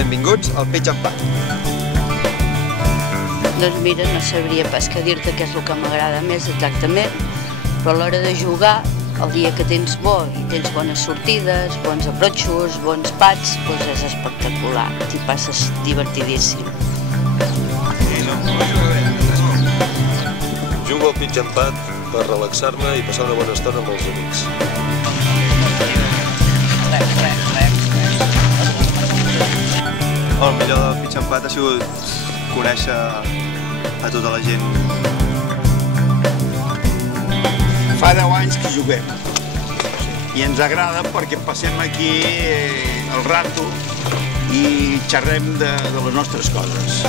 Benvinguts al Pitch and Pat. Doncs mira, no sabria pas què dir-te què és el que m'agrada més exactament, però a l'hora de jugar, el dia que tens bo i tens bones sortides, bons abrotxos, bons pats, doncs és espectacular, t'hi passes divertidíssim. Jugo al Pitch and Pat per relaxar-me i passar una bona estona amb els amics. El millor del Pitch and Pat ha sigut conèixer a tota la gent. Fa 10 anys que juguem i ens agrada perquè passem aquí el rato i xerrem de les nostres coses.